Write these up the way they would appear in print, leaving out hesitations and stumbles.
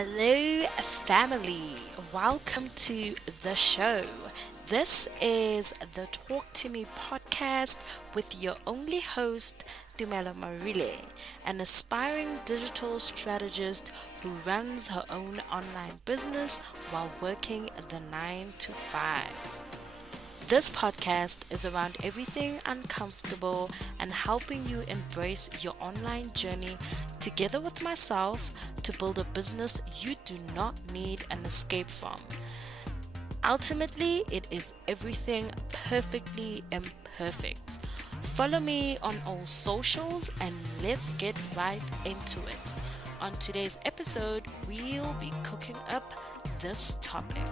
Hello, family. Welcome to the show. This is the Talk to Me podcast with your only host, Dumela Marile, an aspiring digital strategist who runs her own online business while working the 9 to 5. This podcast is around everything uncomfortable and helping you embrace your online journey together with myself to build a business you do not need an escape from. Ultimately, it is everything perfectly imperfect. Follow me on all socials and let's get right into it. On today's episode, we'll be cooking up this topic.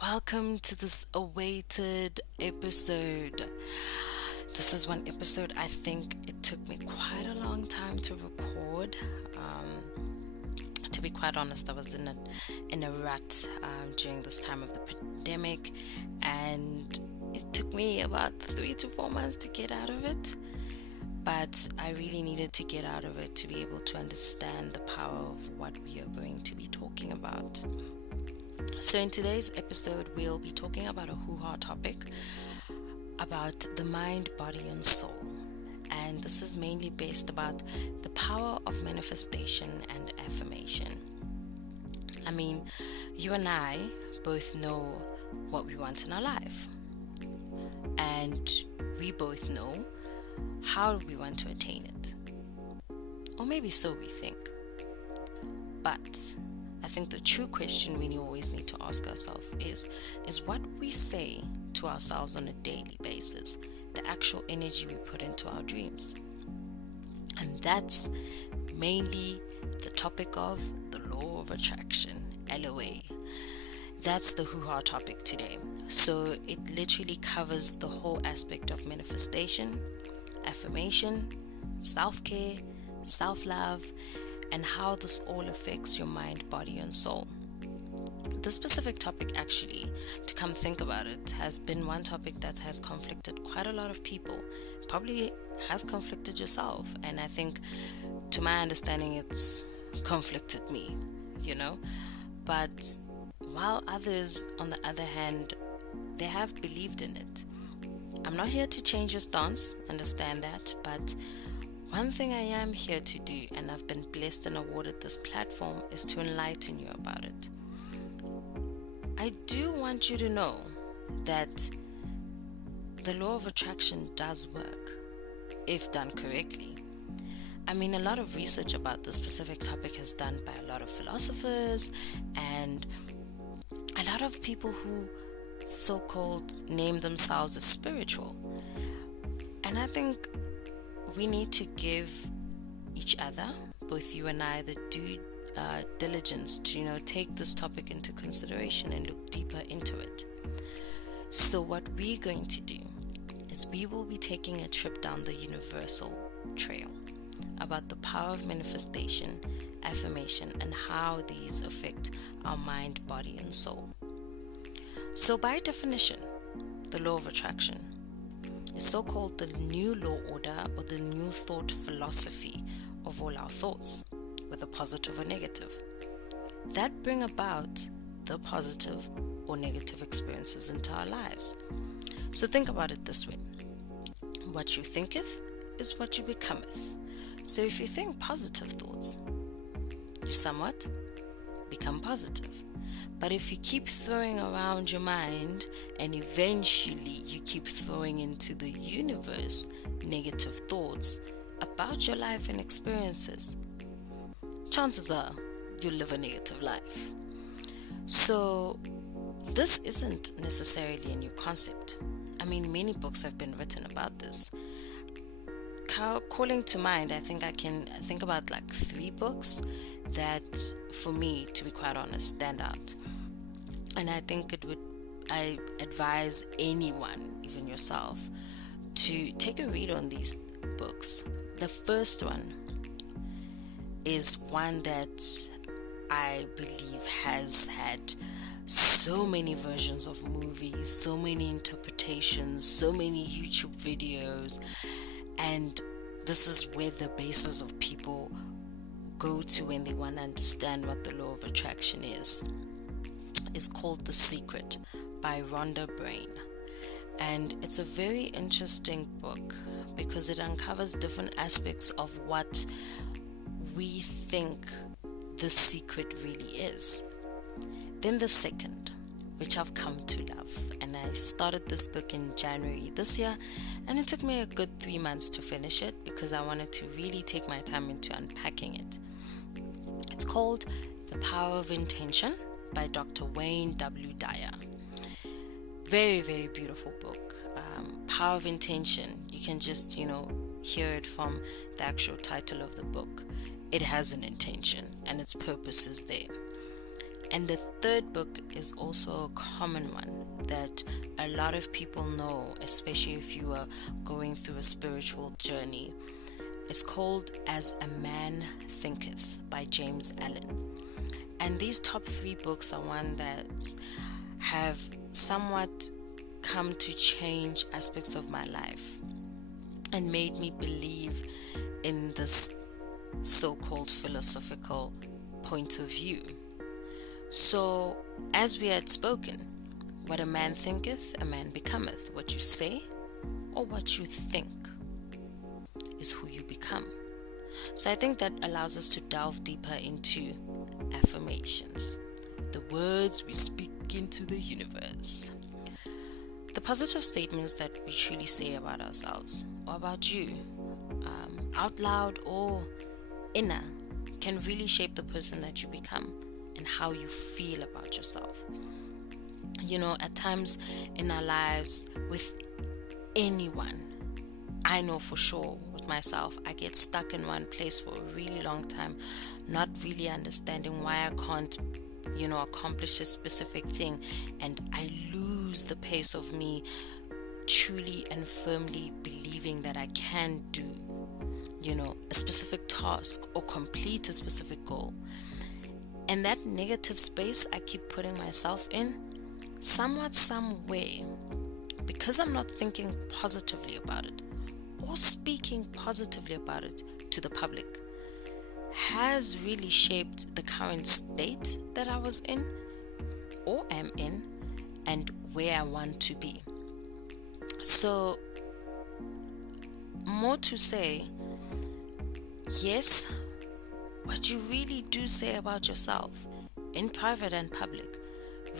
Welcome to this awaited episode. This is one episode I think it took me quite a long time to record. To be quite honest, I was in a rut during this time of the pandemic, and it took me about 3 to 4 months to get out of it. But I really needed to get out of it to be able to understand the power of what we are going to be talking about. So, in today's episode, we'll be talking about a hoo-ha topic about the mind, body, and soul. And this is mainly based about the power of manifestation and affirmation. I mean, you and I both know what we want in our life, and we both know how we want to attain it. Or maybe so we think. But I think the true question we always need to ask ourselves is what we say to ourselves on a daily basis, the actual energy we put into our dreams. And that's mainly the topic of the law of attraction, LOA. That's the hoo-ha topic today. So it literally covers the whole aspect of manifestation, affirmation, self-care, self-love, and how this all affects your mind, body, and soul. This specific topic, actually, to come think about it, has been one topic that has conflicted quite a lot of people. Probably has conflicted yourself, and I think, to my understanding, it's conflicted me, But while others, on the other hand, they have believed in it. I'm not here to change your stance, understand that, but one thing I am here to do, and I've been blessed and awarded this platform, is to enlighten you about it. I do want you to know that the law of attraction does work if done correctly. I mean, a lot of research about this specific topic is done by a lot of philosophers and a lot of people who so-called name themselves as spiritual. And I think we need to give each other, both you and I, the due diligence to take this topic into consideration and look deeper into it. So what we're going to do is we will be taking a trip down the universal trail about the power of manifestation, affirmation, and how these affect our mind, body, and soul. So by definition, the law of attraction is so-called the new law order or the new thought philosophy of all our thoughts, whether positive or negative, that bring about the positive or negative experiences into our lives. So think about it this way. What you thinketh is what you becometh. So if you think positive thoughts, you somewhat become positive. But if you keep throwing around your mind and eventually you keep throwing into the universe negative thoughts about your life and experiences, chances are you'll live a negative life. So this isn't necessarily a new concept. I mean, many books have been written about this. Calling to mind, I think I can think about like 3 books that, for me, to be quite honest, stand out. And I think I advise anyone, even yourself, to take a read on these books. The first one is one that I believe has had so many versions of movies, so many interpretations, so many YouTube videos, and This is where the basis of people go to when they want to understand what the law of attraction is. It's called The Secret by Rhonda Brain. And it's a very interesting book because it uncovers different aspects of what we think the secret really is. Then the second, which I've come to love, and I started this book in January this year, and it took me a good 3 months to finish it because I wanted to really take my time into unpacking it. It's called The Power of Intention by Dr. Wayne W. Dyer. Very, very beautiful book. Power of Intention. You can just, hear it from the actual title of the book. It has an intention and its purpose is there. And the third book is also a common one that a lot of people know, especially if you are going through a spiritual journey. It's called As a Man Thinketh by James Allen. And these top 3 books are one that have somewhat come to change aspects of my life and made me believe in this so-called philosophical point of view. So, as we had spoken, what a man thinketh, a man becometh. What you say or what you think is who you become. So I think that allows us to delve deeper into affirmations, the words we speak into the universe. The positive statements that we truly say about ourselves or about you, out loud or inner, can really shape the person that you become and how you feel about yourself. At times in our lives with anyone, I know for sure with myself, I get stuck in one place for a really long time, not really understanding why I can't, accomplish a specific thing, and I lose the pace of me truly and firmly believing that I can do, a specific task or complete a specific goal. And that negative space I keep putting myself in, somewhat, some way, because I'm not thinking positively about it or speaking positively about it to the public, has really shaped the current state that I was in or am in and where I want to be. So, more to say, yes, what you really do say about yourself in private and public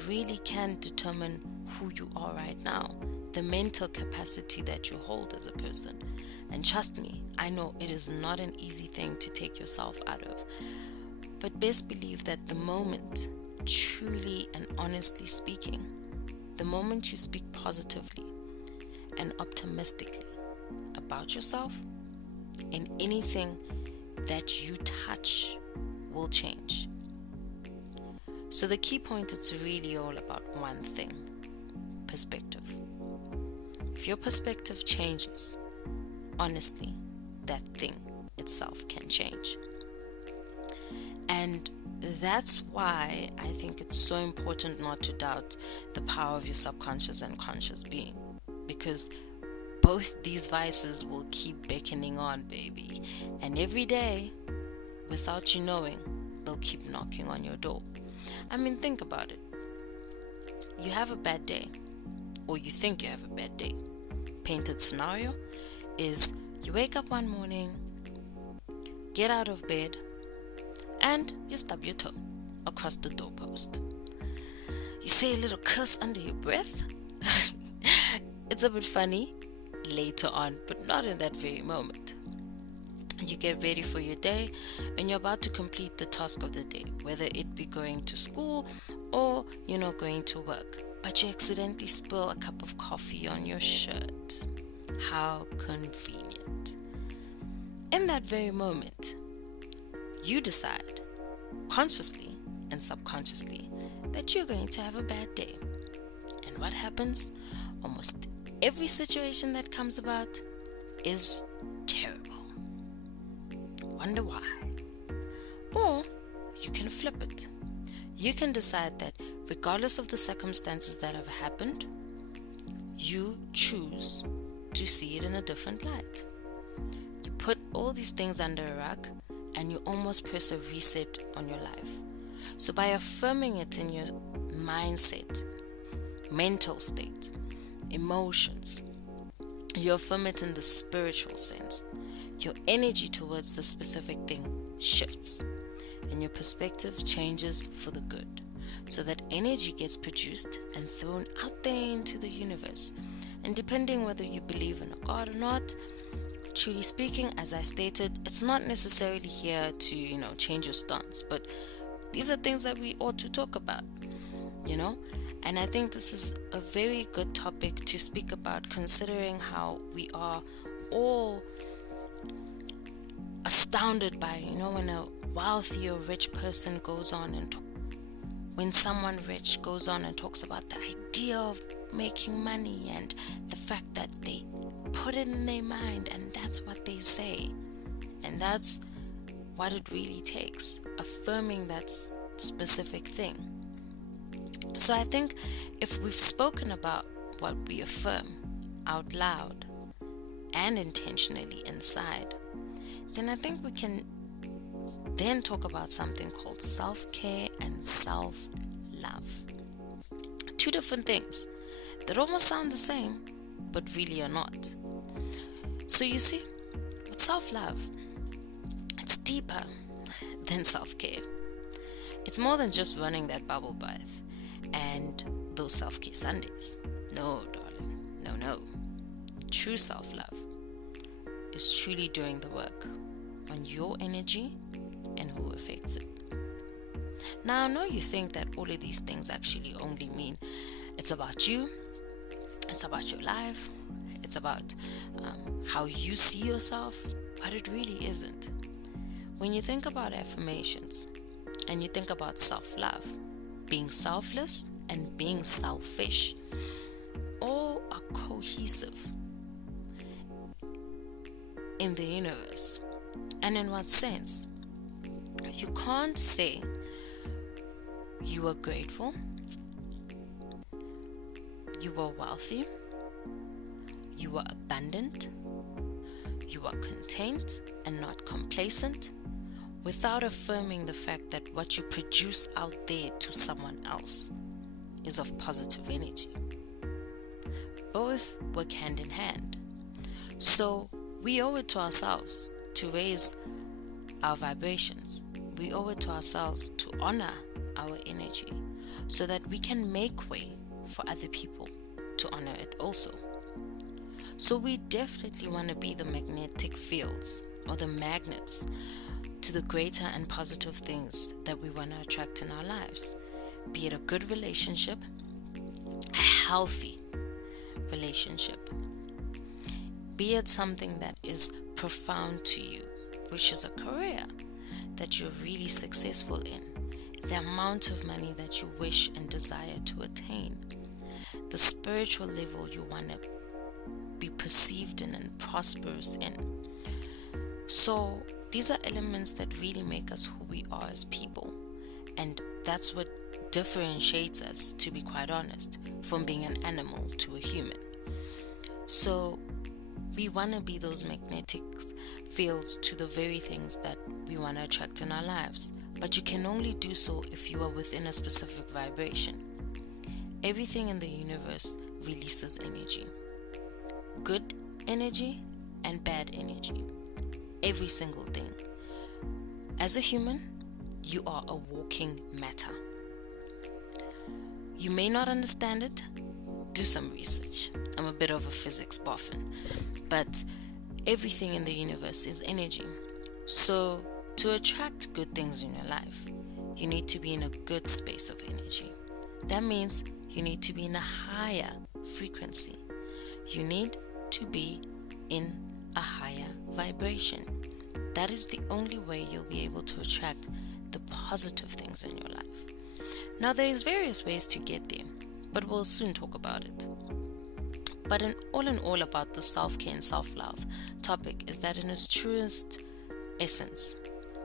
really can determine who you are right now, the mental capacity that you hold as a person. And trust me, I know it is not an easy thing to take yourself out of. But best believe that the moment, truly and honestly speaking, the moment you speak positively and optimistically about yourself, in anything that you touch will change. So the key point is really all about one thing: perspective. If your perspective changes, honestly, that thing itself can change. And that's why I think it's so important not to doubt the power of your subconscious and conscious being, because both these vices will keep beckoning on, baby. And every day, without you knowing, they'll keep knocking on your door. I mean, think about it. You have a bad day, or you think you have a bad day. Painted scenario is you wake up one morning, get out of bed, and you stub your toe across the doorpost. You say a little curse under your breath. It's a bit funny later on, but not in that very moment. You get ready for your day and you're about to complete the task of the day, whether it be going to school or going to work, but you accidentally spill a cup of coffee on your shirt. How convenient. In that very moment, you decide consciously and subconsciously that you're going to have a bad day. And what happens? Almost every situation that comes about is terrible. Wonder why? Or you can flip it. You can decide that regardless of the circumstances that have happened, you choose to see it in a different light. You put all these things under a rug and you almost press a reset on your life. So by affirming it in your mindset, mental state, emotions, you affirm it in the spiritual sense. Your energy towards the specific thing shifts and your perspective changes for the good. So that energy gets produced and thrown out there into the universe. And depending whether you believe in a God or not, truly speaking, as I stated, it's not necessarily here to, change your stance. But these are things that we ought to talk about, And I think this is a very good topic to speak about, considering how we are all astounded by, when a wealthy or rich person goes on and when someone rich goes on and talks about the idea of making money and the fact that they put it in their mind and that's what they say. And that's what it really takes, affirming that specific thing. So I think if we've spoken about what we affirm out loud and intentionally inside, then I think we can then talk about something called self-care and self-love. Two different things that almost sound the same, but really are not. So you see, with self-love, it's deeper than self-care. It's more than just running that bubble bath and those self-care Sundays. No, darling, no. True self-love is truly doing the work on your energy and who affects it. Now, I know you think that all of these things actually only mean it's about you, it's about your life, it's about how you see yourself, but it really isn't. When you think about affirmations and you think about self-love, being selfless and being selfish, all are cohesive in the universe. And in what sense? You can't say you are grateful, you are wealthy, you are abundant, you are content and not complacent without affirming the fact that what you produce out there to someone else is of positive energy. Both work hand in hand. So we owe it to ourselves to raise our vibrations. We owe it to ourselves to honor our energy so that we can make way for other people to honor it also. So we definitely want to be the magnetic fields or the magnets to the greater and positive things that we want to attract in our lives. Be it a good relationship, a healthy relationship. Be it something that is profound to you, which is a career that you're really successful in, the amount of money that you wish and desire to attain, the spiritual level you want to be perceived in and prosperous in. So these are elements that really make us who we are as people, and that's what differentiates us, to be quite honest, from being an animal to a human. So we want to be those magnetic fields to the very things that we want to attract in our lives. But you can only do so if you are within a specific vibration. Everything in the universe releases energy. Good energy and bad energy. Every single thing. As a human, you are a walking matter. You may not understand it. Do some research. I'm a bit of a physics boffin. But everything in the universe is energy. So to attract good things in your life, you need to be in a good space of energy. That means you need to be in a higher frequency. You need to be in a higher vibration. That is the only way you'll be able to attract the positive things in your life. Now, there is various ways to get there, but we'll soon talk about it. But in all about the self-care and self-love topic is that in its truest essence,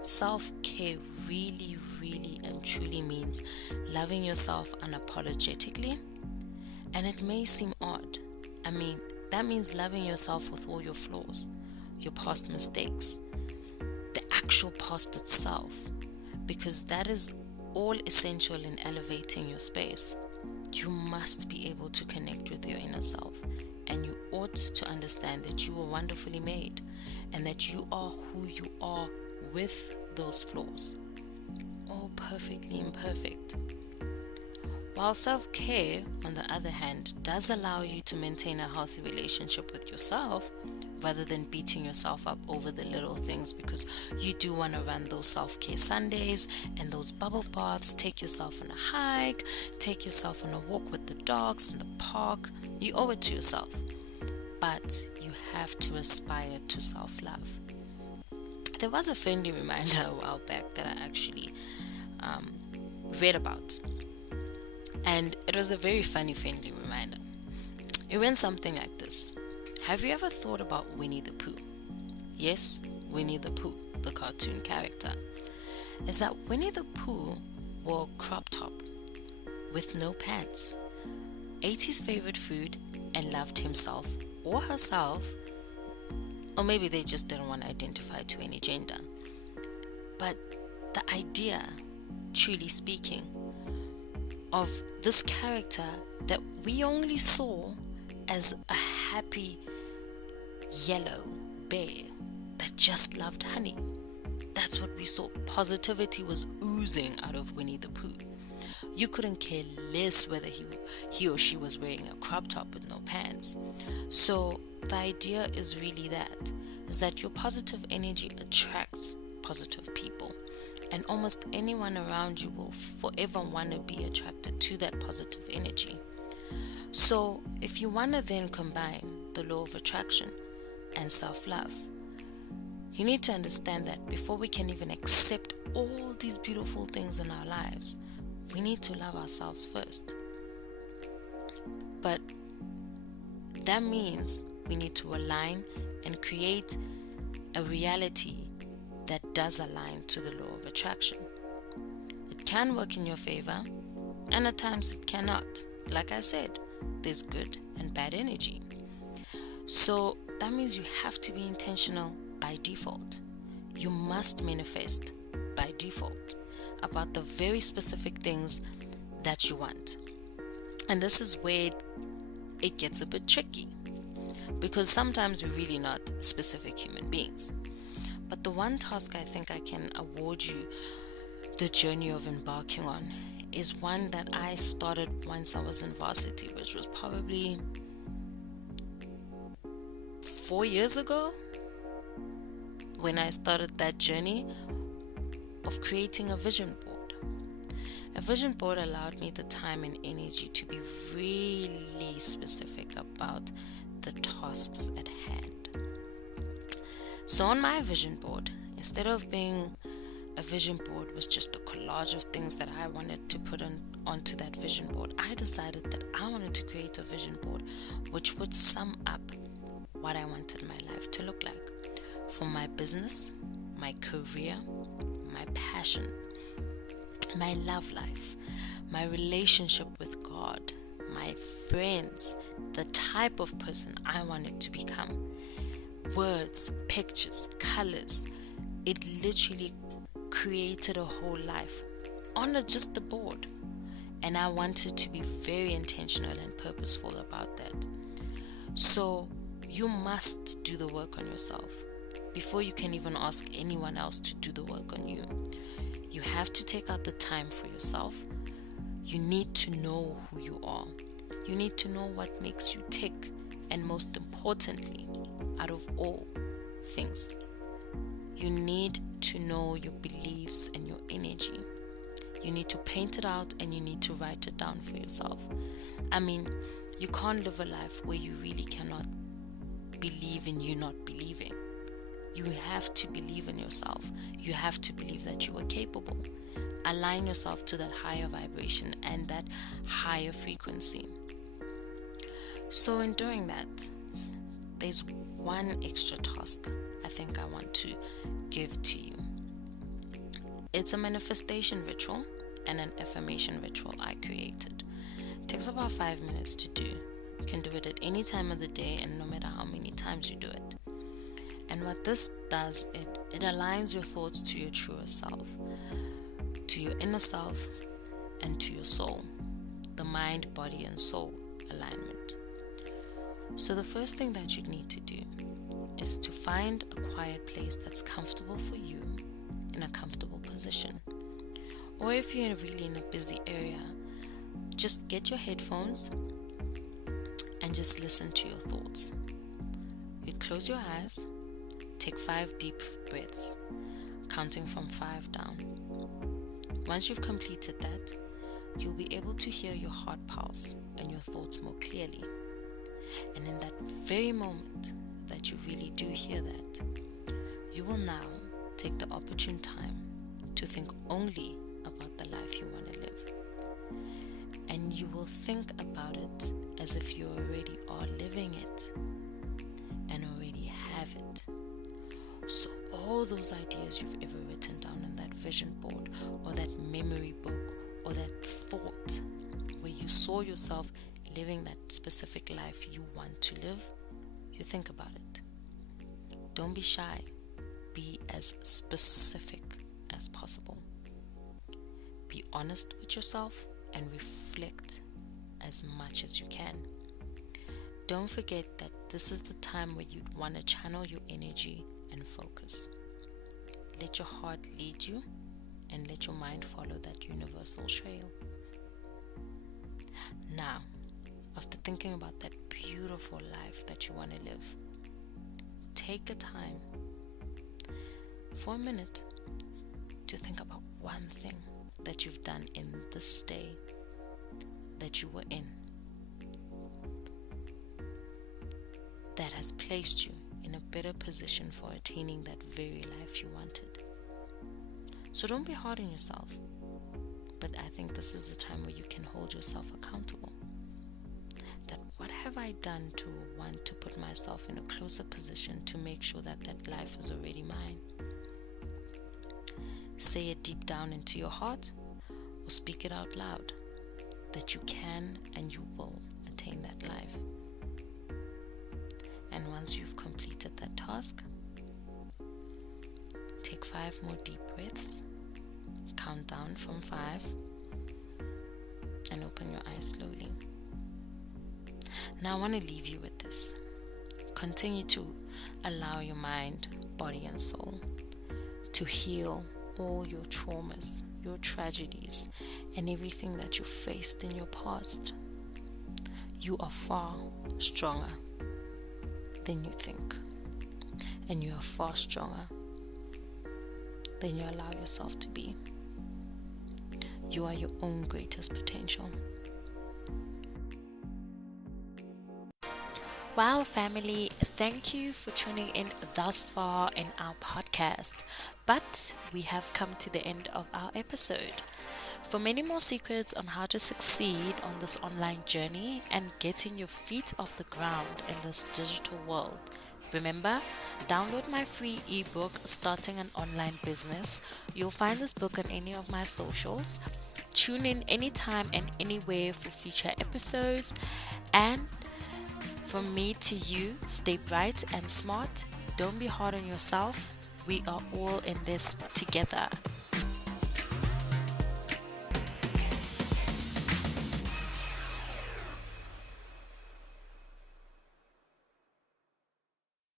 self-care really, really and truly means loving yourself unapologetically. And it may seem odd. That means loving yourself with all your flaws, your past mistakes, the actual past itself, because that is all essential in elevating your space. You must be able to connect with your inner self, and you ought to understand that you were wonderfully made and that you are who you are with those flaws, all perfectly imperfect. While self-care, on the other hand, does allow you to maintain a healthy relationship with yourself rather than beating yourself up over the little things, because you do want to run those self-care Sundays and those bubble baths, take yourself on a hike, take yourself on a walk with the dogs in the park. You owe it to yourself. But you have to aspire to self-love. There was a friendly reminder a while back that I actually read about. And it was a very funny friendly reminder. It went something like this. Have you ever thought about Winnie the Pooh? Yes, Winnie the Pooh, the cartoon character. Is that Winnie the Pooh wore a crop top with no pants, ate his favorite food, and loved himself or herself, or maybe they just didn't want to identify to any gender. But the idea, truly speaking, of this character that we only saw as a happy yellow bear that just loved honey. That's what we saw. Positivity was oozing out of Winnie the Pooh. You couldn't care less whether he or she was wearing a crop top with no pants. So the idea is really is that your positive energy attracts positive people. And almost anyone around you will forever want to be attracted to that positive energy. So if you want to then combine the law of attraction and self-love, you need to understand that before we can even accept all these beautiful things in our lives, we need to love ourselves first. But that means we need to align and create a reality that does align to the law of attraction. It can work in your favor, and at times it cannot. Like I said, there's good and bad energy. So that means you have to be intentional by default. You must manifest by default about the very specific things that you want. And this is where it gets a bit tricky, because sometimes we're really not specific human beings. But the one task I think I can award you the journey of embarking on is one that I started once I was in varsity, which was probably 4 years ago, when I started that journey of creating a vision board. A vision board allowed me the time and energy to be really specific about the tasks at hand. So on my vision board, instead of being a vision board was just a collage of things that I wanted to put onto that vision board, I decided that I wanted to create a vision board which would sum up what I wanted my life to look like. For my business, my career, my passion, my love life, my relationship with God, my friends, the type of person I wanted to become. Words, pictures, colors. It literally created a whole life on just the board. And I wanted to be very intentional and purposeful about that. So you must do the work on yourself before you can even ask anyone else to do the work on you. You have to take out the time for yourself. You need to know who you are. You need to know what makes you tick. And most importantly, out of all things, you need to know your beliefs and your energy. You need to paint it out and you need to write it down for yourself. I mean, you can't live a life where you really cannot believe in you not believing. You have to believe in yourself. You have to believe that you are capable. Align yourself to that higher vibration and that higher frequency. So in doing that, there's one extra task I think I want to give to you. It's a manifestation ritual and an affirmation ritual I created. It takes about 5 minutes to do. You can do it at any time of the day and no matter how many times you do it. And what this does, it aligns your thoughts to your truer self, to your inner self, and to your soul, the mind, body, and soul alignment. So the first thing that you need to do is to find a quiet place that's comfortable for you, in a comfortable position. Or if you're really in a busy area, just get your headphones and just listen to your thoughts. You close your eyes, take 5 deep breaths, counting from 5 down. Once you've completed that, you'll be able to hear your heart pulse and your thoughts more clearly. And in that very moment that you really do hear that, you will now take the opportune time to think only about the life you want to live. And you will think about it as if you already are living it and already have it. So all those ideas you've ever written down on that vision board or that memory book or that thought where you saw yourself living that specific life you want to live, you think about it. Don't be shy. Be as specific as possible. Be honest with yourself and reflect as much as you can. Don't forget that this is the time where you'd want to channel your energy and focus. Let your heart lead you and let your mind follow that universal trail. Now, after thinking about that beautiful life that you want to live, take a time for a minute to think about one thing that you've done in this day that you were in that has placed you in a better position for attaining that very life you wanted. So don't be hard on yourself, but I think this is the time where you can hold yourself accountable. That what have I done to want to put myself in a closer position to make sure that that life is already mine? Say it deep down into your heart or speak it out loud that you can and you will attain that life. And once you've completed that task, take 5 more deep breaths, count down from 5, and open your eyes slowly. Now I want to leave you with this. Continue to allow your mind, body, and soul to heal all your traumas, your tragedies, and everything that you faced in your past. You are far stronger than you think, and you are far stronger than you allow yourself to be. You are your own greatest potential. Wow, family, thank you for tuning in thus far in our podcast. But we have come to the end of our episode. For many more secrets on how to succeed on this online journey and getting your feet off the ground in this digital world, remember, download my free ebook, Starting an Online Business. You'll find this book on any of my socials. Tune in anytime and anywhere for future episodes. And from me to you, stay bright and smart. Don't be hard on yourself. We are all in this together.